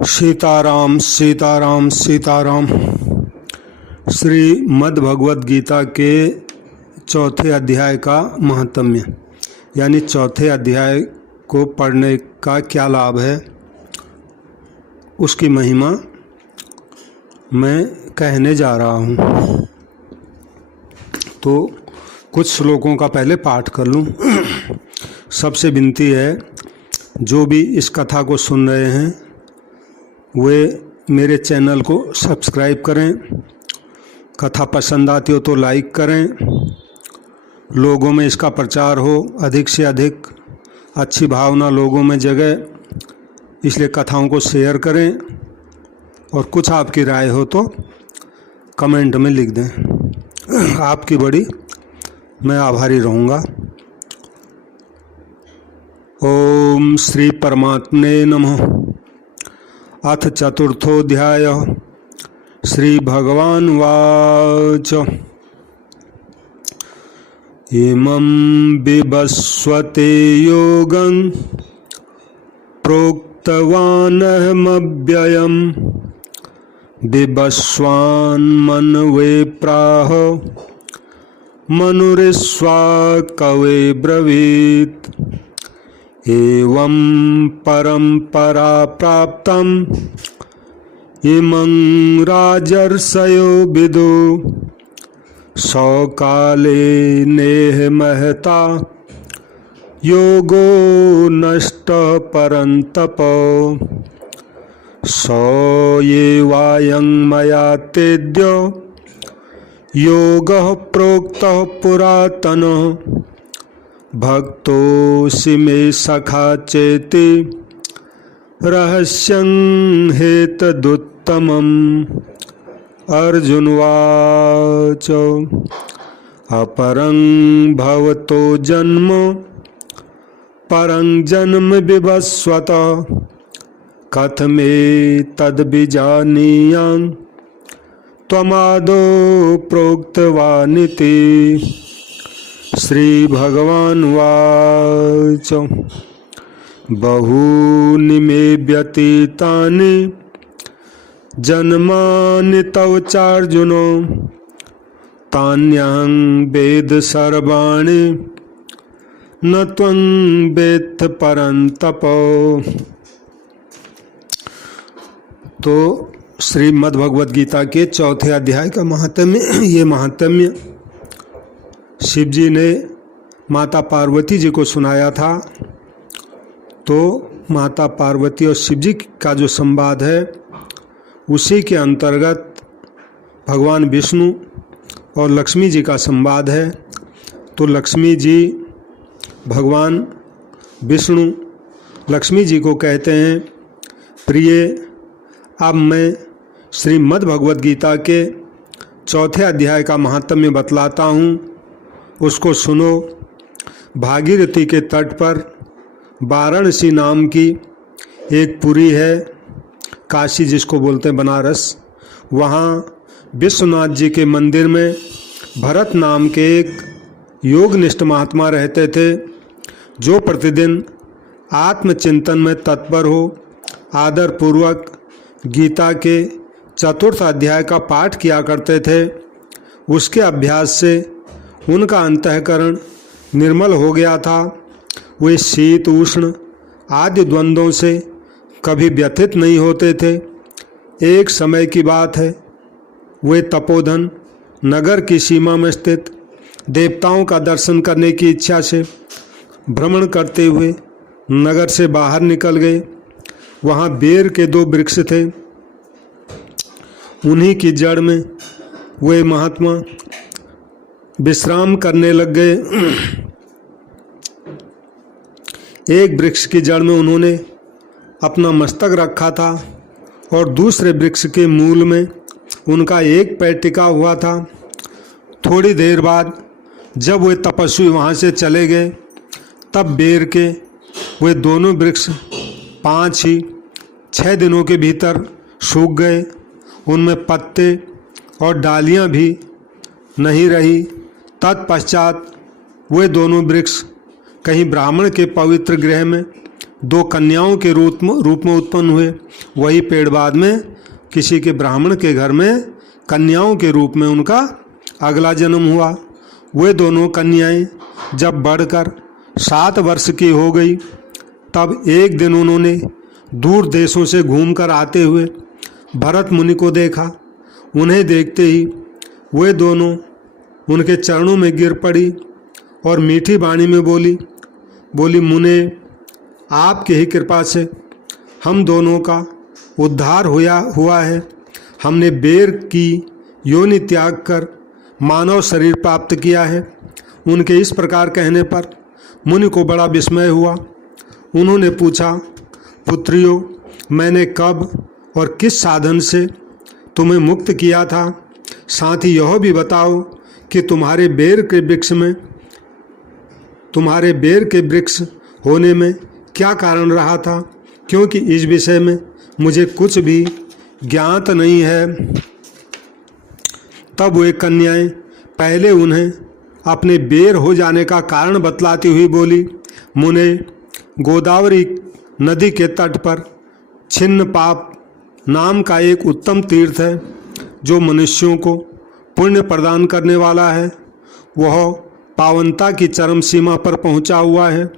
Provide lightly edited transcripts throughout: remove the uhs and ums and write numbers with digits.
सीताराम सीताराम सीताराम। श्रीमद् भगवद गीता के चौथे अध्याय का महात्म्य, यानी चौथे अध्याय को पढ़ने का क्या लाभ है, उसकी महिमा मैं कहने जा रहा हूँ। तो कुछ श्लोकों का पहले पाठ कर लूँ। सबसे विनती है, जो भी इस कथा को सुन रहे हैं वे मेरे चैनल को सब्सक्राइब करें। कथा पसंद आती हो तो लाइक करें। लोगों में इसका प्रचार हो, अधिक से अधिक अच्छी भावना लोगों में जगे, इसलिए कथाओं को शेयर करें। और कुछ आपकी राय हो तो कमेंट में लिख दें। आपकी बड़ी मैं आभारी रहूँगा। ओम श्री परमात्मने नमः। अथ चतुर्थोऽध्याय। श्री भगवान वाच इमं बिभस्वते योगं प्रोक्तवानहमव्ययं बिभस्वान्मनवे प्राह मनुरिस्वा कवे ब्रवीत् एवं परंपरा प्राप्तम् इमं राजर्षयो विदु सौकाले नेह महता योगो नष्ट परंतप सौ ये वायं मया तेद्य योगः प्रोक्तः पुरातनः भक्तोऽसि मे सखा चेति रहस्यं हेतदुत्तमम्। अर्जुनवाच अपरं भवतो जन्म परं जन्म विभस्वत कथमेतद्विजानीयां त्वमादौ प्रोक्तवानिति। श्री भगवान वाच बहूनि मे व्यतीतानि जन्मानि तव चार्जुन तान्यहं वेद सर्वाणि न त्वं वेत्थ परन्तप। तो श्रीमद् भगवद गीता के चौथे अध्याय का महात्म्य। ये महात्म्य शिव जी ने माता पार्वती जी को सुनाया था। तो माता पार्वती और शिव जी का जो संवाद है उसी के अंतर्गत भगवान विष्णु और लक्ष्मी जी का संवाद है। तो लक्ष्मी जी भगवान विष्णु लक्ष्मी जी को कहते हैं, प्रिय अब मैं श्रीमद् भगवद गीता के चौथे अध्याय का महात्म्य बतलाता हूँ, उसको सुनो। भागीरथी के तट पर वाराणसी नाम की एक पुरी है, काशी जिसको बोलते हैं बनारस। वहाँ विश्वनाथ जी के मंदिर में भरत नाम के एक योगनिष्ठ महात्मा रहते थे, जो प्रतिदिन आत्मचिंतन में तत्पर हो, आदर पूर्वक गीता के चतुर्थ अध्याय का पाठ किया करते थे। उसके अभ्यास से उनका अंतःकरण निर्मल हो गया था। वे शीत उष्ण आदि द्वंद्वों से कभी व्यथित नहीं होते थे। एक समय की बात है, वे तपोधन नगर की सीमा में स्थित देवताओं का दर्शन करने की इच्छा से भ्रमण करते हुए नगर से बाहर निकल गए। वहाँ बेर के 2 वृक्ष थे, उन्हीं की जड़ में वे महात्मा विश्राम करने लग गए। एक वृक्ष की जड़ में उन्होंने अपना मस्तक रखा था और दूसरे वृक्ष के मूल में उनका एक पैर टिका हुआ था। थोड़ी देर बाद जब वे तपस्वी वहाँ से चले गए, तब बेर के वे दोनों वृक्ष 5-6 दिनों के भीतर सूख गए। उनमें पत्ते और डालियाँ भी नहीं रही। तत्पश्चात वे दोनों वृक्ष कहीं ब्राह्मण के पवित्र गृह में 2 कन्याओं के रूप में उत्पन्न हुए। वही पेड़ बाद में किसी के ब्राह्मण के घर में कन्याओं के रूप में उनका अगला जन्म हुआ। वे दोनों कन्याएं जब बढ़कर 7 वर्ष की हो गई तब एक दिन उन्होंने दूर देशों से घूमकर आते हुए भरत मुनि को देखा। उन्हें देखते ही वे दोनों उनके चरणों में गिर पड़ी और मीठी वाणी में बोली मुने, आपकी ही कृपा से हम दोनों का उद्धार हुआ है। हमने बेर की योनि त्याग कर मानव शरीर प्राप्त किया है। उनके इस प्रकार कहने पर मुनि को बड़ा विस्मय हुआ। उन्होंने पूछा, पुत्रियों, मैंने कब और किस साधन से तुम्हें मुक्त किया था? साथ ही यह भी बताओ कि तुम्हारे बेर के वृक्ष होने में क्या कारण रहा था, क्योंकि इस विषय में मुझे कुछ भी ज्ञात नहीं है। तब वे कन्याएं पहले उन्हें अपने बेर हो जाने का कारण बतलाती हुई बोली, मुने, गोदावरी नदी के तट पर छिन्न पाप नाम का एक उत्तम तीर्थ है जो मनुष्यों को पुण्य प्रदान करने वाला है। वह पावनता की चरम सीमा पर पहुंचा हुआ है।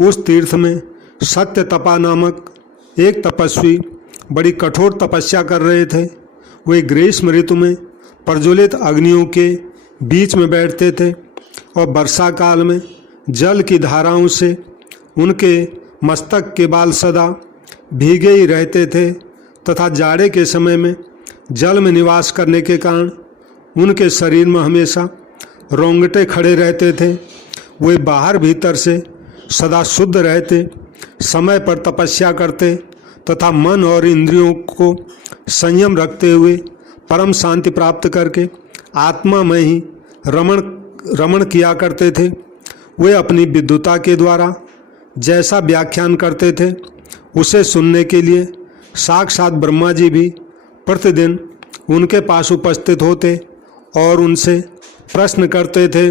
उस तीर्थ में सत्य तपा नामक एक तपस्वी बड़ी कठोर तपस्या कर रहे थे। वे ग्रीष्म ऋतु में प्रज्वलित अग्नियों के बीच में बैठते थे और वर्षा काल में जल की धाराओं से उनके मस्तक के बाल सदा भीगे ही रहते थे तथा जाड़े के समय में जल में निवास करने के कारण उनके शरीर में हमेशा रोंगटे खड़े रहते थे। वे बाहर भीतर से सदा शुद्ध रहते, समय पर तपस्या करते तथा मन और इंद्रियों को संयम रखते हुए परम शांति प्राप्त करके आत्मा में ही रमण किया करते थे। वे अपनी विद्वता के द्वारा जैसा व्याख्यान करते थे उसे सुनने के लिए साक्षात ब्रह्मा जी भी प्रतिदिन उनके पास उपस्थित होते और उनसे प्रश्न करते थे।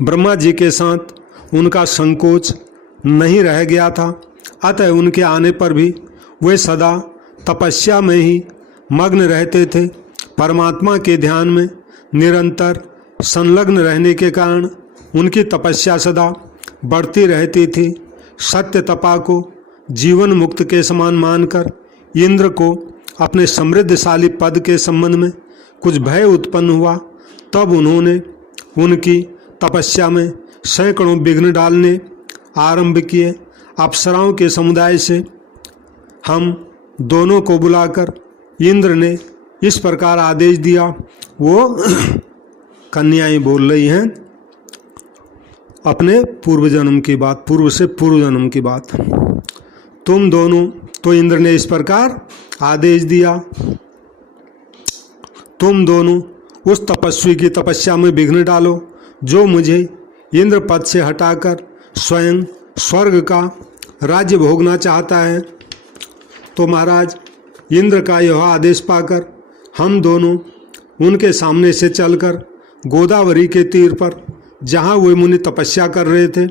ब्रह्मा जी के साथ उनका संकोच नहीं रह गया था, अतः उनके आने पर भी वे सदा तपस्या में ही मग्न रहते थे। परमात्मा के ध्यान में निरंतर संलग्न रहने के कारण उनकी तपस्या सदा बढ़ती रहती थी। सत्य तपा को जीवन मुक्त के समान मानकर इंद्र को अपने समृद्धशाली पद के संबंध में कुछ भय उत्पन्न हुआ। तब उन्होंने उनकी तपस्या में सैकड़ों विघ्न डालने आरंभ किए। अप्सराओं के समुदाय से हम दोनों को बुलाकर इंद्र ने इस प्रकार आदेश दिया। वो कन्याएं बोल रही हैं अपने पूर्व जन्म की बात, पूर्व से पूर्व जन्म की बात। तुम दोनों, तो इंद्र ने इस प्रकार आदेश दिया, तुम दोनों उस तपस्वी की तपस्या में विघ्न डालो जो मुझे इंद्र पद से हटाकर स्वयं स्वर्ग का राज्य भोगना चाहता है। तो महाराज, इंद्र का यह आदेश पाकर हम दोनों उनके सामने से चलकर गोदावरी के तीर पर जहाँ वे मुनि तपस्या कर रहे थे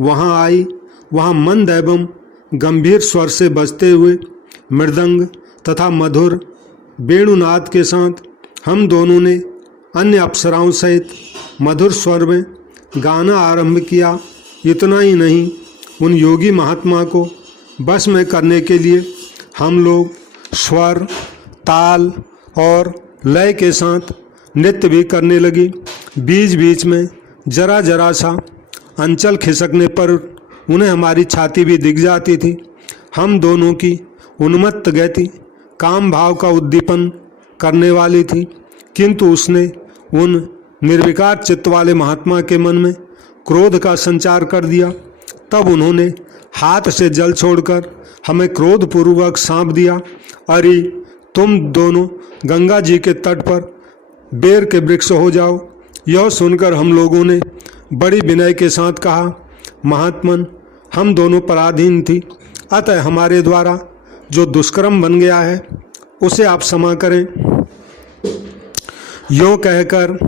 वहाँ आई। वहाँ मंद एवं गंभीर स्वर से बजते हुए मृदंग तथा मधुर वेणुनाद के साथ हम दोनों ने अन्य अप्सराओं सहित मधुर स्वर में गाना आरंभ किया। इतना ही नहीं, उन योगी महात्मा को बस में करने के लिए हम लोग स्वर, ताल और लय के साथ नृत्य भी करने लगी। बीच बीच में जरा जरा सा अंचल खिसकने पर उन्हें हमारी छाती भी दिख जाती थी। हम दोनों की उन्मत्त गति काम भाव का उद्दीपन करने वाली थी, किंतु उसने उन निर्विकार चित्त वाले महात्मा के मन में क्रोध का संचार कर दिया। तब उन्होंने हाथ से जल छोड़कर हमें क्रोधपूर्वक सांप दिया। अरे, तुम दोनों गंगा जी के तट पर बेर के वृक्ष हो जाओ। यह सुनकर हम लोगों ने बड़ी विनय के साथ कहा, महात्मन, हम दोनों पराधीन थी, अतः हमारे द्वारा जो दुष्कर्म बन गया है उसे आप क्षमा करें। यों कहकर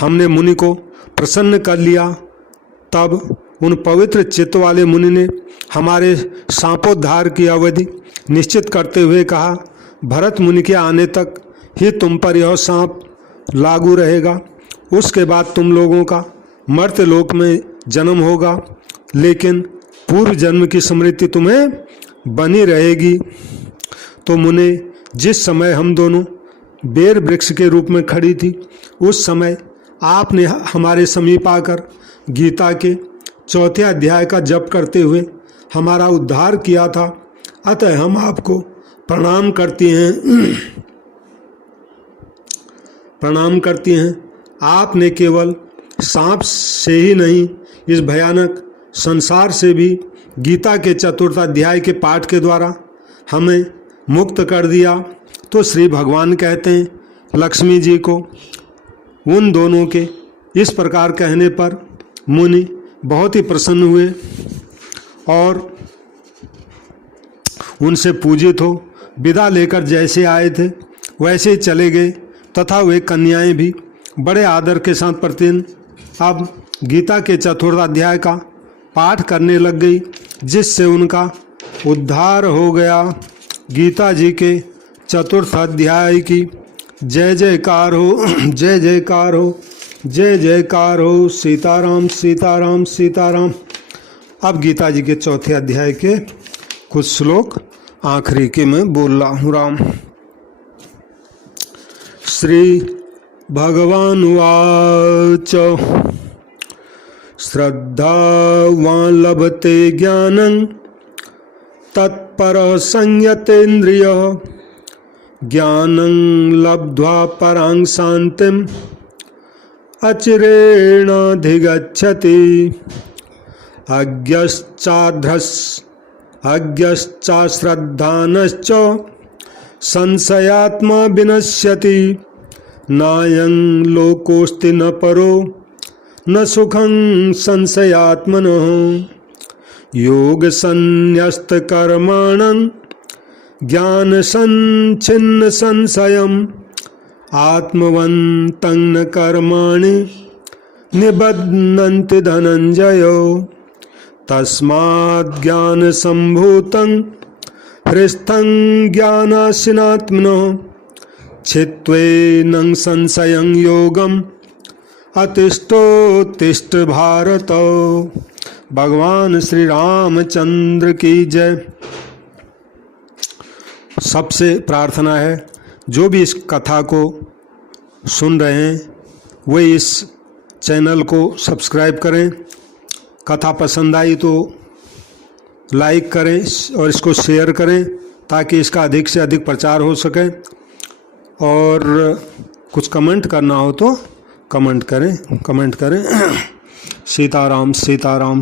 हमने मुनि को प्रसन्न कर लिया। तब उन पवित्र चित्त वाले मुनि ने हमारे शापोद्धार की अवधि निश्चित करते हुए कहा, भरत मुनि के आने तक ही तुम पर यह शाप लागू रहेगा। उसके बाद तुम लोगों का मर्त्य लोक में जन्म होगा, लेकिन पूर्व जन्म की स्मृति तुम्हें बनी रहेगी। तो मुने, जिस समय हम दोनों बेर वृक्ष के रूप में खड़ी थी, उस समय आपने हमारे समीप आकर गीता के 4 अध्याय का जप करते हुए हमारा उद्धार किया था। अतः हम आपको प्रणाम करती हैं। आपने केवल सांप से ही नहीं, इस भयानक संसार से भी गीता के 4 अध्याय के पाठ के द्वारा हमें मुक्त कर दिया। तो श्री भगवान कहते हैं लक्ष्मी जी को। उन दोनों के इस प्रकार कहने पर मुनि बहुत ही प्रसन्न हुए और उनसे पूजित हो विदा लेकर जैसे आए थे वैसे ही चले गए, तथा वे कन्याएं भी बड़े आदर के साथ प्रतिदिन अब गीता के 4 अध्याय का पाठ करने लग गई, जिससे उनका उद्धार हो गया। गीता जी के 4 अध्याय की जय जयकार हो, जय जयकार हो, जय जयकार हो। सीताराम सीताराम सीताराम। अब गीता जी के 4 अध्याय के कुछ श्लोक आखिरी के मैं बोल रहा हूँ। राम। श्री भगवान उवाच श्रद्धावान् लभते ज्ञानं तत्परः संयतेन्द्रियः ज्ञानं लब्ध्वा परां शान्तिम् अचिरेणाधिगच्छति। अज्ञश्चाश्रद्धानश्च संशयात्मा विनश्यति। नायं लोकोऽस्ति न परो न सुखं संशयात्मनः। योगसन्न्यस्तकर्माणं ज्ञानसञ्छिन्न संशयम् आत्मवन्तं न कर्माणि निबध्नन्ति धनञ्जय। तस्माद् ज्ञानसम्भूतं हृस्थं ज्ञानासिनात्मनः। छित्त्वैनं संशयं योगम् अतिष्ठोत्तिष्ठ भारत। भगवान श्री रामचंद्र की जय। सबसे प्रार्थना है जो भी इस कथा को सुन रहे हैं वे इस चैनल को सब्सक्राइब करें। कथा पसंद आई तो लाइक करें और इसको शेयर करें ताकि इसका अधिक से अधिक प्रचार हो सके। और कुछ कमेंट करना हो तो कमेंट करें। सीताराम सीताराम।